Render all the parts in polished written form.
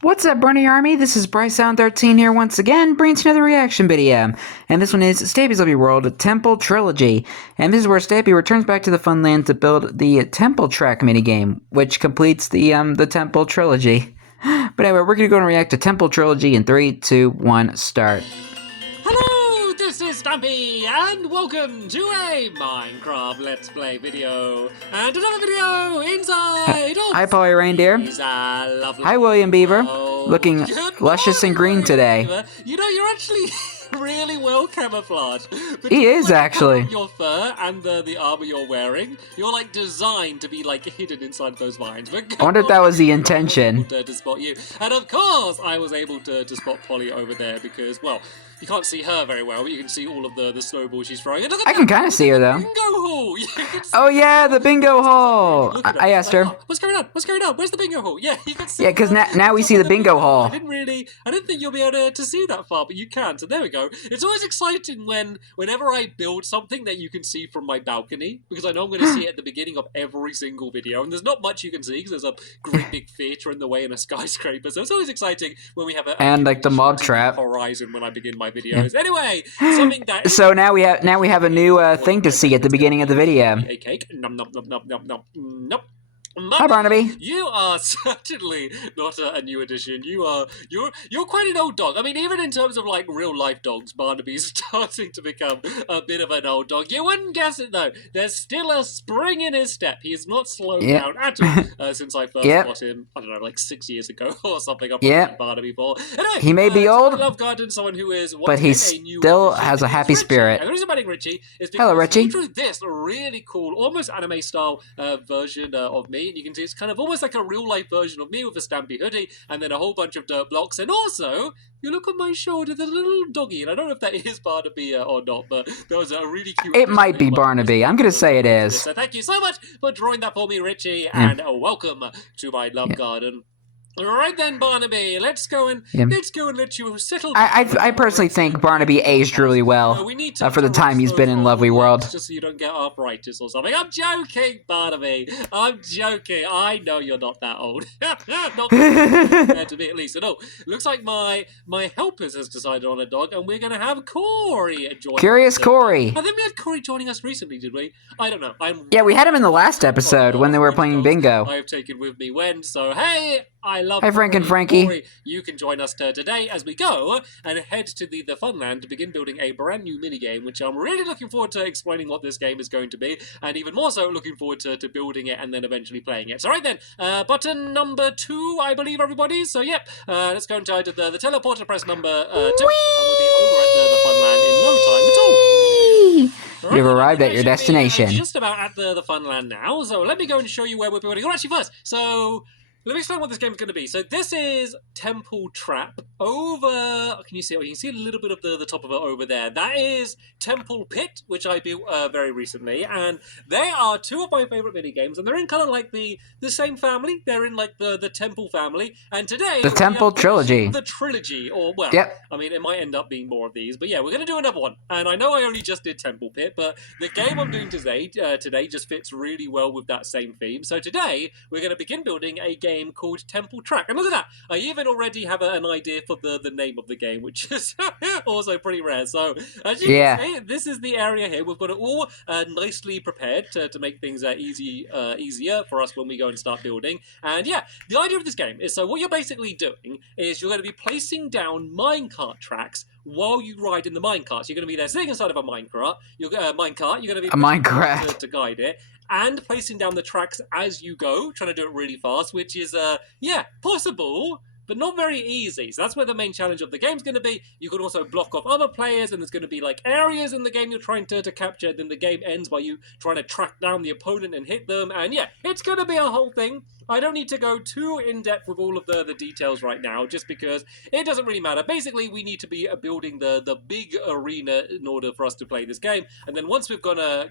What's up, Bernie Army? This is BryceAllen13 here once again, bringing you another reaction video. And this one is Stampy's Lovely World Temple Trilogy. And this is where Stampy returns back to the Funland to build the Temple Track minigame, which completes the Temple Trilogy. But anyway, we're gonna go and react to Temple Trilogy in 3, 2, 1, start. Hello, this is Stampy, and welcome to a Minecraft Let's Play video, and another video inside of Hi, Polly Reindeer. Hi, William Beaver. Looking luscious and green today. Beaver. You know, you're actually really well camouflaged. He is, actually. Your fur and the armor you're wearing, you're like designed to be like hidden inside those vines. But I wonder if that was the intention. To spot you, and of course, I was able to spot Polly over there because, well, you can't see her very well, but you can see all of the snowballs she's throwing. And look at I can kind of see her though. Bingo hall. Oh yeah, the bingo hall. I asked her. Oh, what's going on? What's going on? Where's the bingo hall? Yeah, you can see. Yeah, because now we see the bingo hall. I didn't think you'll be able to see that far, but you can. So there we go. It's always exciting whenever I build something that you can see from my balcony, because I know I'm going to see it at the beginning of every single video, and there's not much you can see because there's a great big theater in the way and a skyscraper. So it's always exciting when we have and like the mob trap horizon when I begin my videos. Anyway, something that so now we have a new thing to see at the beginning of the video. A cake. Nom nom nom nom nom nom nom. Hi, Barnaby. You are certainly not a new addition. You're quite an old dog. I mean, even in terms of like real life dogs, Barnaby's starting to become a bit of an old dog. You wouldn't guess it though. There's still a spring in his step. He has not slowed down at all since I first got him. I don't know, like 6 years ago or something. I've met Barnaby for. Anyway, he may be old. I love garden, someone who is, but he still has a happy spirit. And the reason I'm adding Richie is because hello, Richie. he drew this really cool, almost anime style version of me. And you can see it's kind of almost like a real-life version of me with a Stampy hoodie and then a whole bunch of dirt blocks. And also, you look on my shoulder, there's a little doggy. And I don't know if that is Barnaby or not, but there was a really cute... It might be Barnaby. I'm going to say it is. So thank you so much for drawing that for me, Richie. And welcome to my love garden. All right then, Barnaby. Let's go and let you settle. I personally think Barnaby aged really well for the time he's been in Lovely World. Just so you don't get arthritis or something. I'm joking, Barnaby. I'm joking. I know you're not that old. Not compared to me, at least. So no, looks like my helpers has decided on a dog, and we're gonna have Corey join. Curious Corey. I think we had Corey joining us recently, did we? I don't know. Yeah, we had him in the last episode when they were playing bingo. I have taken with me when. So hey. Hi, Frank and Frankie. Corey, you can join us today as we go and head to the Funland to begin building a brand new minigame, which I'm really looking forward to explaining what this game is going to be, and even more so looking forward to building it and then eventually playing it. So right then, button number 2, I believe, everybody. So yep, let's go into the teleporter, press number 2, and we'll be over at the Funland in no time at all. You've arrived at your destination. Just about at the Funland now, so let me go and show you where we're building. Oh, actually first, so... let me explain what this game is going to be. So this is Temple Trap over... can you see? Oh, you can see a little bit of the top of it over there. That is Temple Pit, which I built very recently. And they are two of my favourite mini games. And they're in kind of like the same family. They're in like the Temple family. And today... the Temple Trilogy. The Trilogy. Or, well, I mean, it might end up being more of these. But yeah, we're going to do another one. And I know I only just did Temple Pit. But the game I'm doing today just fits really well with that same theme. So today, we're going to begin building a game called Temple Track. And look at that, I even already have an idea for the name of the game, which is also pretty rare. So as you can see, this is the area here. We've got it all nicely prepared to make things easier for us when we go and start building. And yeah, the idea of this game is, so what you're basically doing is you're going to be placing down minecart tracks while you ride in the minecart. So you're going to be there sitting inside of a minecart. You're going to be a minecart to guide it, and placing down the tracks as you go, trying to do it really fast, which is, yeah, possible, but not very easy. So that's where the main challenge of the game's going to be. You can also block off other players, and there's going to be like areas in the game you're trying to capture. Then the game ends by you trying to track down the opponent and hit them. And yeah, it's going to be a whole thing. I don't need to go too in-depth with all of the details right now, just because it doesn't really matter. Basically, we need to be building the big arena in order for us to play this game. And then once we've got a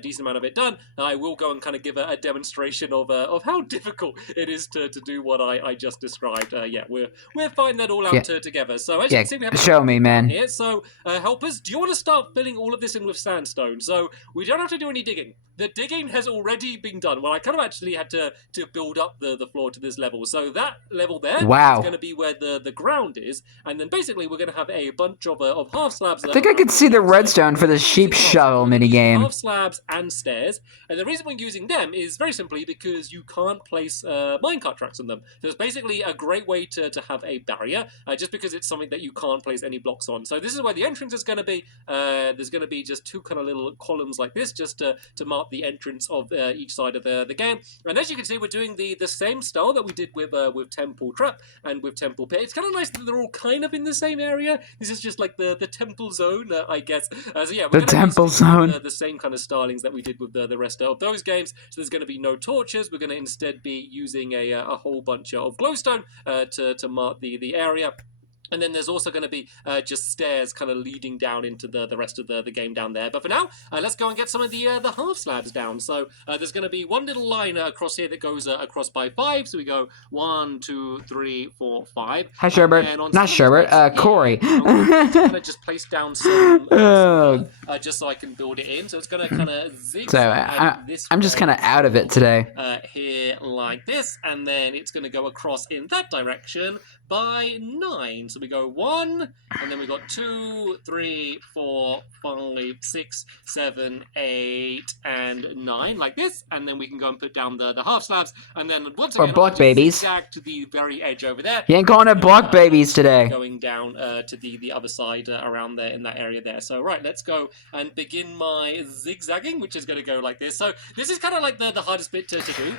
decent amount of it done, I will go and kind of give a demonstration of how difficult it is to do what I just described. Yeah, we'll find that all out together. So as you can see, we have show me, man. Here. So helpers, do you want to start filling all of this in with sandstone? So we don't have to do any digging. The digging has already been done. Well, I kind of actually had to build build up the floor to this level. So that level there is going to be where the ground is, and then basically we're going to have a bunch of half slabs. I think I could see the redstone for the sheep shovel minigame. Half slabs and stairs, and the reason we're using them is very simply because you can't place minecart tracks on them. So it's basically a great way to have a barrier, just because it's something that you can't place any blocks on. So this is where the entrance is going to be. There's going to be just two kind of little columns like this, just to mark the entrance of each side of the game. And as you can see, we're doing the same style that we did with Temple Trap and with Temple Pit. It's kind of nice that they're all kind of in the same area. This is just like the Temple Zone, I guess. So yeah, we're the Temple Zone. The same kind of stylings that we did with the rest of those games. So there's going to be no torches. We're going to instead be using a whole bunch of glowstone to mark the area. And then there's also going to be just stairs kind of leading down into the rest of the game down there. But for now, let's go and get some of the half slabs down. So there's going to be one little line across here that goes across by 5. So we go 1, 2, 3, 4, 5. Hi, Sherbert. Not Sherbert, Corey. I'm going to just place down some just so I can build it in. So it's going to kind of zigzag. So I'm just kind of out of it today. Here like this. And then it's going to go across in that direction by 9. So we go 1, and then we got 2, 3, 4, 5, 6, 7, 8, and 9, like this. And then we can go and put down the half slabs. And then once again, block babies. Zigzag to the very edge over there. You ain't calling it block babies today. Going down to the other side around there in that area there. So right, let's go and begin my zigzagging, which is going to go like this. So this is kind of like the hardest bit to do.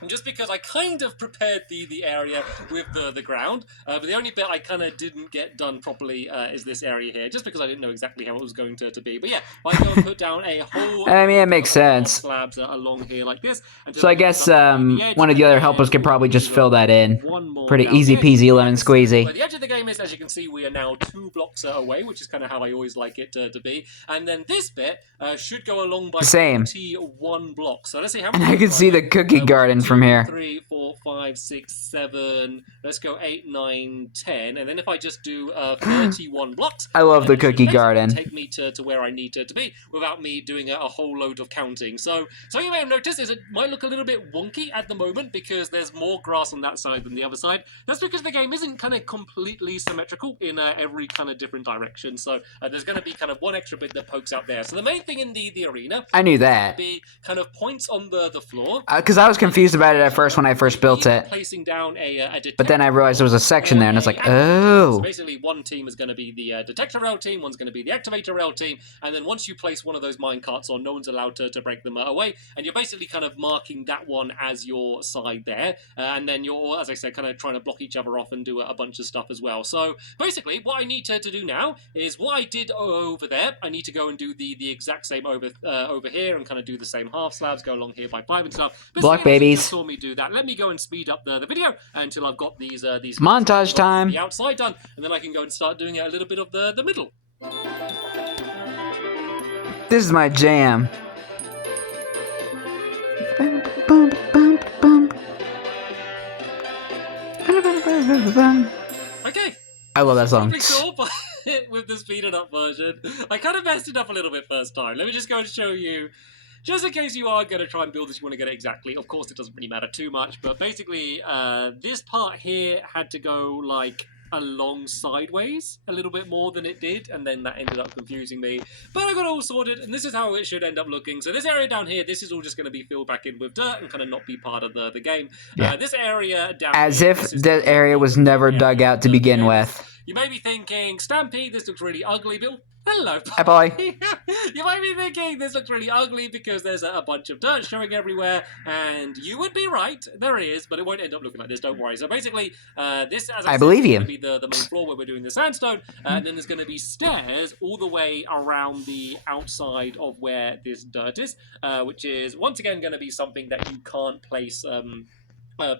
And just because I kind of prepared the area with the ground, but the only bit I kind of didn't get done properly is this area here, just because I didn't know exactly how it was going to be. But yeah, I go and put down a whole I mean, it makes sense. Slabs along here like this. So I guess one of the other helpers could probably just fill that in. Pretty easy peasy lemon squeezy. But the edge of the game is, as you can see, we are now 2 blocks away, which is kind of how I always like it to be. And then this bit should go along by 21 blocks. So let's see how many. And I can see the cookie garden from here. 3, 4, 5, 6, 7. Let's go 8, 9, 10. And then if I just do 31 blocks, I love the cookie garden. Take me to where I need to be without me doing a whole load of counting. So you may have noticed is it might look a little bit wonky at the moment because there's more grass on that side than the other side. That's because the game isn't kind of completely symmetrical in every kind of different direction. So there's going to be kind of one extra bit that pokes out there. So the main thing in the arena, I knew that, be kind of points on the floor. Because I was confused about it at first when I first built it. Placing down a but then I realized there was a section there, and it's like, oh. So basically, one team is going to be the detector rail team, one's going to be the activator rail team, and then once you place one of those mine carts on, no one's allowed to break them away, and you're basically kind of marking that one as your side there, and then you're, as I said, kind of trying to block each other off and do a bunch of stuff as well. So basically, what I need to do now is what I did over there, I need to go and do the exact same over here and kind of do the same half slabs, go along here by 5 and stuff. But block babies. You saw me do that. Let me go and speed up the video until I've got these montage time. The outside done, and then I can go and start doing a little bit of the middle. This is my jam. Okay. I love that song. Probably cool, but with the speeded up version, I kind of messed it up a little bit first time. Let me just go and show you. Just in case you are going to try and build this, you want to get it exactly. Of course, it doesn't really matter too much, but basically, this part here had to go, like, along sideways a little bit more than it did, and then that ended up confusing me. But I got it all sorted, and this is how it should end up looking. So this area down here, this is all just going to be filled back in with dirt and kind of not be part of the game. Yeah. This area down as here, if the area was never dug out to begin with. You may be thinking, Stampy, this looks really ugly, Bill. Hello, hi, boy. You might be thinking this looks really ugly because there's a bunch of dirt showing everywhere, and you would be right. There is, but it won't end up looking like this. Don't worry. So basically, this, as I said, believe you, is going to be the main floor where we're doing the sandstone, and then there's going to be stairs all the way around the outside of where this dirt is, which is once again going to be something that you can't place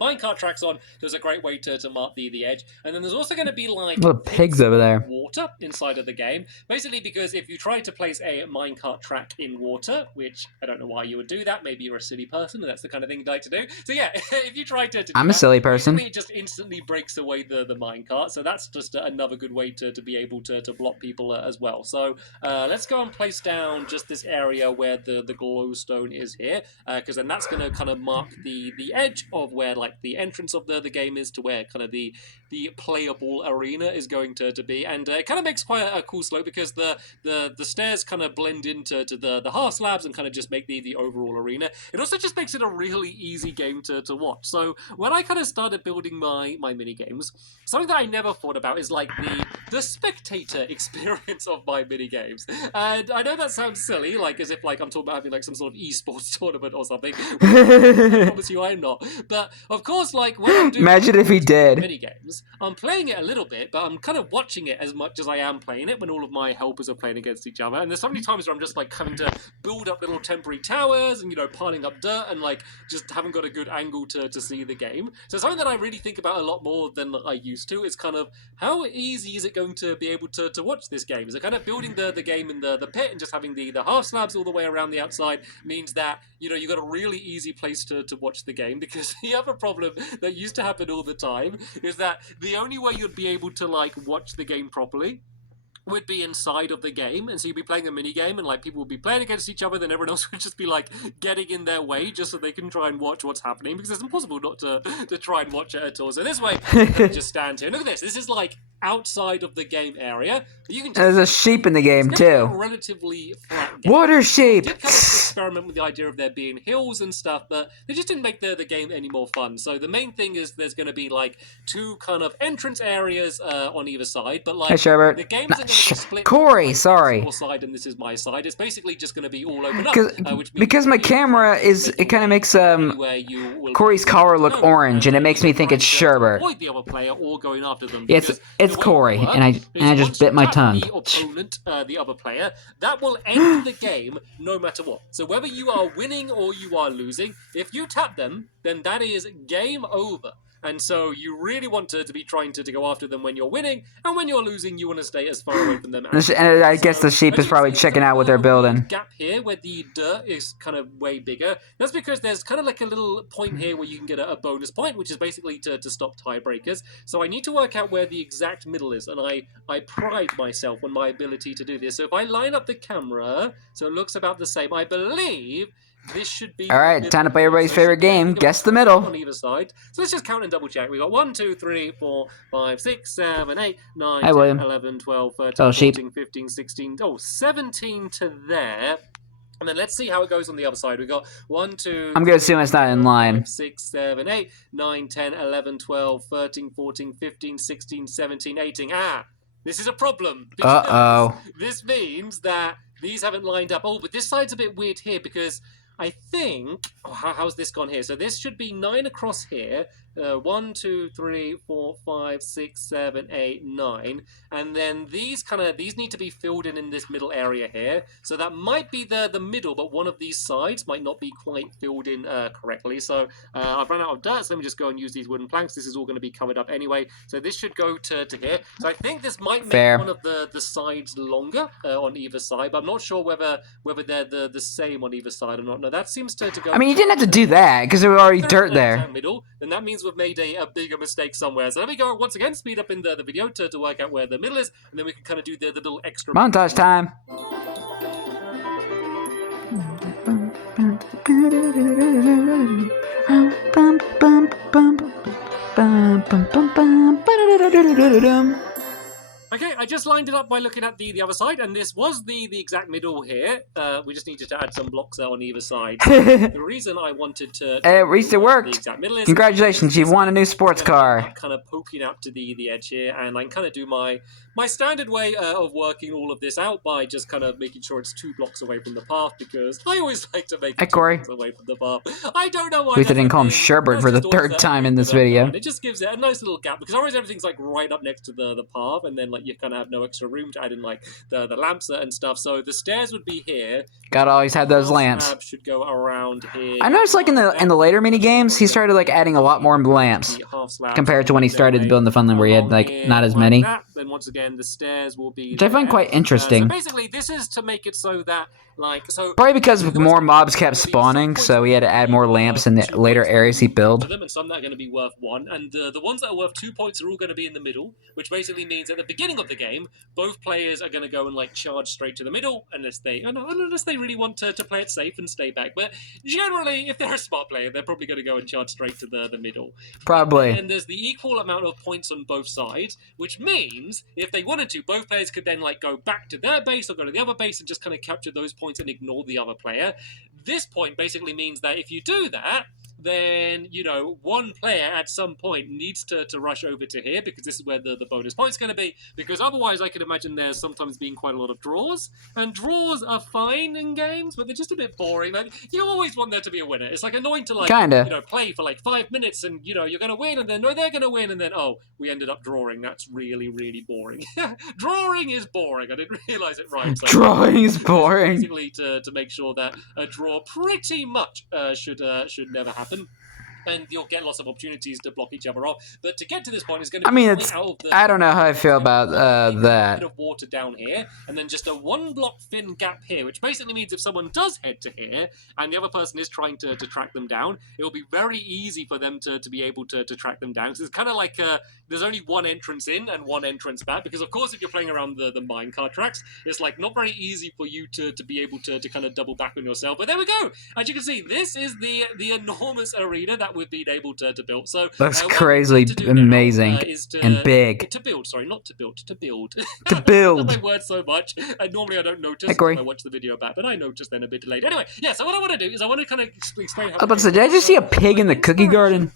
minecart tracks on, there's a great way to mark the edge. And then there's also going to be like little pigs over there. Water inside of the game. Basically, because if you try to place a minecart track in water, which I don't know why you would do that, maybe you're a silly person and that's the kind of thing you'd like to do. So yeah, if you try to do I'm a silly person. it just instantly breaks away the minecart. So that's just another good way to be able to block people as well. So let's go and place down just this area where the glowstone is here, because then that's going to kind of mark the edge of where like the entrance of the game is, to where kind of the playable arena is going to be. And it kind of makes quite a cool slope, because the stairs kind of blend into the half slabs and kind of just make the overall arena. It also just makes it a really easy game to watch. So when I kind of started building my mini games, something that I never thought about is like the spectator experience of my mini games. And I know that sounds silly, like as if like I'm talking about having like some sort of esports tournament or something. I promise you I'm not. But of course, like when I'm doing Imagine if he did. mini games, I'm playing it a little bit, but I'm kind of watching it as much as I am playing it when all of my helpers are playing against each other. And there's so many times where I'm just like having to build up little temporary towers and, you know, piling up dirt and like just haven't got a good angle to see the game. So something that I really think about a lot more than I used to is kind of how easy is it going to be able to watch this game? Is it kind of building the game in the pit and just having the half slabs all the way around the outside means that, you know, you've got a really easy place to watch the game? Because the other problem that used to happen all the time is that the only way you'd be able to like watch the game properly would be inside of the game, and so you'd be playing a mini game and like people would be playing against each other, then everyone else would just be like getting in their way just so they can try and watch what's happening, because it's impossible not to try and watch it at all. So this way you can just stand here. Look at this is like outside of the game area. You can just, There's a sheep in the game too. a relatively flat game. Water sheep. Did kind of experiment with the idea of there being hills and stuff, but they just didn't make the game any more fun. So the main thing is there's going to be like two kind of entrance areas on either side, but like Hey, Sherbert. the games are going to be split. Corey, like, sorry. Your side and this is my side. It's basically just going to be all open up. Which Because my camera is, it kind of makes Corey's collar look orange, and it makes me think it's Sherbert. Avoid the other player or going after them. It's Corey, and I just bit my tongue. The opponent, the other player, that will end the game no matter what. So whether you are winning or you are losing, if you tap them, then that is game over. And so you really want to be trying to go after them when you're winning, and when you're losing, you want to stay as far away from them as possible. And I guess the sheep is probably checking out what they're building. Gap here where the dirt is kind of way bigger. That's because there's kind of like a little point here where you can get a bonus point, which is basically to stop tiebreakers. So I need to work out where the exact middle is, and I pride myself on my ability to do this. So if I line up the camera so it looks about the same, I believe this should be... Alright, time to play everybody's favorite game. Guess the middle. On either side. So let's just count and double check. We've got 1, 2, 3, 4, 5, 6, 7, 8, 9, Hi, 10, William. 11, 12, 13, Oh, 14, sheep. 15, 16, 17 to there. And then let's see how it goes on the other side. We've got 1, 2... I'm going to assume it's not in line. 5, 6, 7, 8, 9, 10, 11, 12, 13, 14, 15, 16, 17, 18. Ah! This is a problem. Uh-oh. This means that these haven't lined up. Oh, but this side's a bit weird here because I think... Oh, how's this gone here? So this should be 9 across here. 1, 2, 3, 4, 5, 6, 7, 8, 9. And then these need to be filled in this middle area here. So that might be the middle, but one of these sides might not be quite filled in correctly. So I've run out of dirt, so let me just go and use these wooden planks. This is all going to be covered up anyway. So this should go to here. So I think this might make one of the sides longer on either side, but I'm not sure whether they're the same on either side or not. No, that seems to go... I mean, you didn't have to do that, because there was already dirt there. Middle, then that means we've made a bigger mistake somewhere. So let me go once again, speed up in the video to work out where the middle is, and then we can kind of do the little extra... Montage time. Okay, I just lined it up by looking at the other side, and this was the exact middle here. We just needed to add some blocks on either side. The reason I wanted to... At least it worked. The exact middle is... Congratulations, you've won a new sports car. Kind of poking out to the edge here, and I can kind of do my standard way of working all of this out by just kind of making sure it's 2 blocks away from the path, because I always like to make it 2 blocks away from the path. I don't know why... At least I didn't call him Sherbert for the 3rd time in this video. It just gives it a nice little gap, because otherwise everything's like right up next to the path, and then like you kind of have no extra room to add in like the lamps and stuff. So the stairs would be here. Gotta always have those lamps. Slab should go around here. I noticed like in the later mini games, he started like adding a lot more lamps compared to when he started building the Funland where he had like not as many. Then once again, the stairs will be. Which I find quite interesting. So basically, this is to make it so that probably because more mobs kept spawning, so he had to add more lamps in the later areas he built. And some that are going to be worth 1, and the ones that are worth 2 points are all going to be in the middle, which basically means at the beginning of the game, both players are going to go and like charge straight to the middle, unless they really want to play it safe and stay back. But generally, if they're a smart player, they're probably going to go and charge straight to the middle. Probably. And there's the equal amount of points on both sides, which means if they wanted to, both players could then like go back to their base or go to the other base and just kind of capture those points and ignore the other player. This point basically means that if you do that, then, you know, one player at some point needs to rush over to here because this is where the bonus point's going to be, because otherwise I can imagine there's sometimes being quite a lot of draws, and draws are fine in games, but they're just a bit boring. Like, you always want there to be a winner. It's like annoying to, like, kinda, you know, play for like 5 minutes and, you know, you're going to win, and then, no, they're going to win, and then, oh, we ended up drawing. That's really, really boring. Drawing is boring. I didn't realize it right. So drawing is boring. Basically to make sure that a draw pretty much should never happen. And you'll get lots of opportunities to block each other off. But to get to this point is going to be it's, I don't know how I feel about that. A bit of water down here, and then just a 1 block thin gap here, which basically means if someone does head to here, and the other person is trying to track them down, it will be very easy for them to be able to track them down. So it's kind of like there's only one entrance in and one entrance back, because of course if you're playing around the minecart tracks, it's like not very easy for you to be able to kind of double back on yourself. But there we go. As you can see, this is the enormous arena that we've been able to build. So that's crazily amazing and big. To build, sorry, not to build, to build. To build. I love my words so much. Normally I don't notice when I watch the video back, but I noticed then a bit delayed. Anyway, yeah, so what I want to do is I want to kind of explain how... Did I just see a pig in the cookie garden?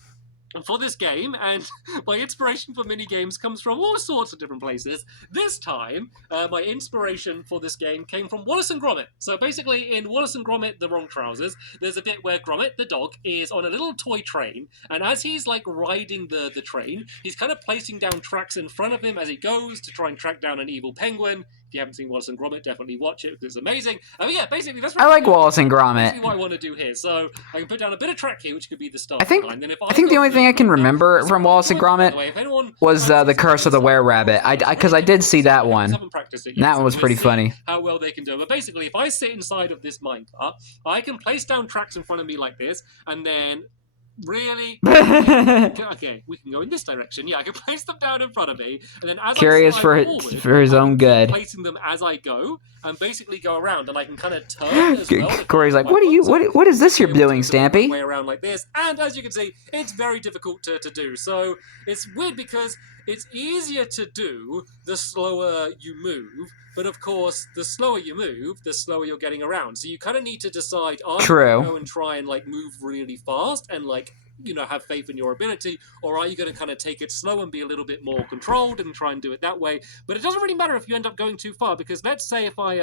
For this game, and my inspiration for mini games comes from all sorts of different places. This time, my inspiration for this game came from Wallace and Gromit. So basically, in Wallace and Gromit, The Wrong Trousers, there's a bit where Gromit, the dog, is on a little toy train, and as he's like riding the train, he's kind of placing down tracks in front of him as he goes to try and track down an evil penguin. If you haven't seen Wallace and Gromit, definitely watch it because it's amazing. Yeah, basically that's what I like Wallace and Gromit. That's what I want to do here. So I can put down a bit of track here, which could be the start. I think the only thing I can remember from Wallace and Gromit was the Curse of the Were-Rabbit. Because I did see that one. That one was pretty funny. How well they can do it. But basically, if I sit inside of this minecart, I can place down tracks in front of me like this, and then... Really? Okay, we can go in this direction. Yeah, I can place them down in front of me, and then as curious for his own good, placing them as I go, and basically go around, and I can kind of turn as well. Corey's like, what is this you're doing, Stampy? Way around like this, and as you can see, it's very difficult to do. So it's weird because it's easier to do the slower you move. But of course, the slower you move, the slower you're getting around. So you kind of need to decide, are you going to go and try and like move really fast and like, you know, have faith in your ability, or are you going to kind of take it slow and be a little bit more controlled and try and do it that way? But it doesn't really matter if you end up going too far, because let's say if I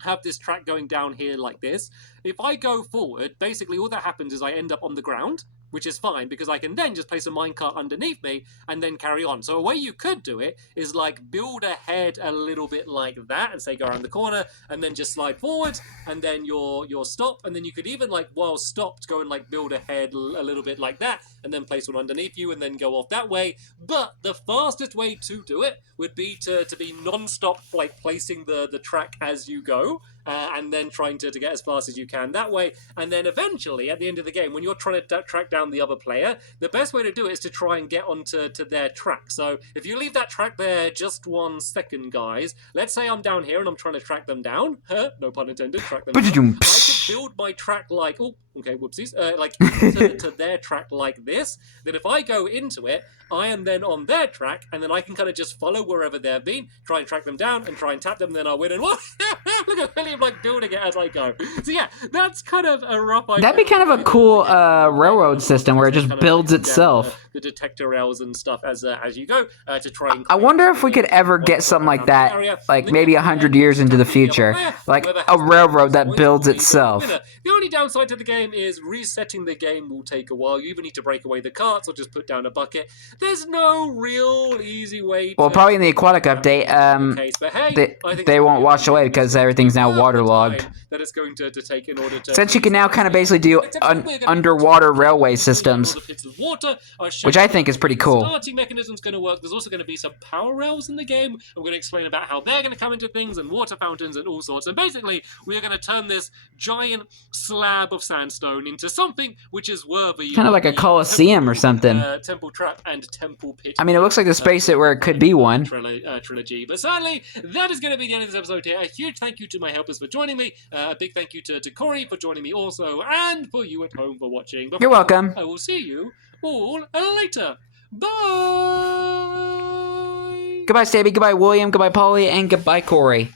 have this track going down here like this, if I go forward, basically all that happens is I end up on the ground, which is fine because I can then just place a minecart underneath me and then carry on. So a way you could do it is like build ahead a little bit like that and say go around the corner and then just slide forward and then you're stop, and then you could even like while stopped go and like build ahead a little bit like that and then place one underneath you and then go off that way. But the fastest way to do it would be to be non-stop, like placing the track as you go. And then trying to get as fast as you can that way. And then eventually, at the end of the game, when you're trying to track down the other player, the best way to do it is to try and get onto their track. So if you leave that track there just 1 second, guys, let's say I'm down here and I'm trying to track them down. No pun intended, track them down. I could build my track like... Oh, okay, whoopsies. Like to their track like this. Then if I go into it, I am then on their track, and then I can kind of just follow wherever they've been, try and track them down, and try and tap them, and then I'll win. And look at William like building it as I go. So yeah, that's kind of a rough idea. That'd be kind of a cool railroad system where it just builds itself. The detector rails and stuff as you go to try and... I wonder if we could ever get something like that, like maybe 100 years into the future, like a railroad that builds itself. The only downside to the game is resetting the game will take a while. You either need to break away the carts or just put down a bucket. there's no real easy way Well, to... probably in the aquatic update, case, but hey, I think they won't wash away because everything's now waterlogged. that it's going to take in order to... Since you can now kind of basically do underwater railway systems, which I think is pretty cool. Starting mechanism's going to work. There's also going to be some power rails in the game. I'm going to explain about how they're going to come into things and water fountains and all sorts. And basically, we are going to turn this giant slab of sandstone into something which is worthy. Kind of like a Colosseum or something. Temple trap and temple pit. I mean, it looks like the space where it could be one. Trilogy. But sadly, that is going to be the end of this episode here. A huge thank you to my helpers for joining me. A big thank you to Corey for joining me also, and for you at home for watching. You're welcome. I will see you all later. Bye! Goodbye, Stampy. Goodbye, William. Goodbye, Polly. And goodbye, Corey.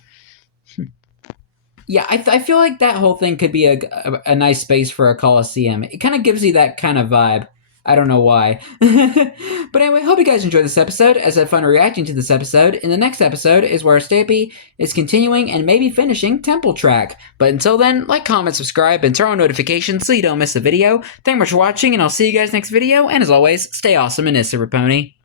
Yeah, I feel like that whole thing could be a nice space for a Coliseum. It kind of gives you that kind of vibe. I don't know why. But anyway, hope you guys enjoyed this episode, as I had fun reacting to this episode. In the next episode is where Stampy is continuing and maybe finishing Temple Track. But until then, like, comment, subscribe, and turn on notifications so you don't miss a video. Thank you much for watching, and I'll see you guys next video. And as always, stay awesome and Issa Raponi.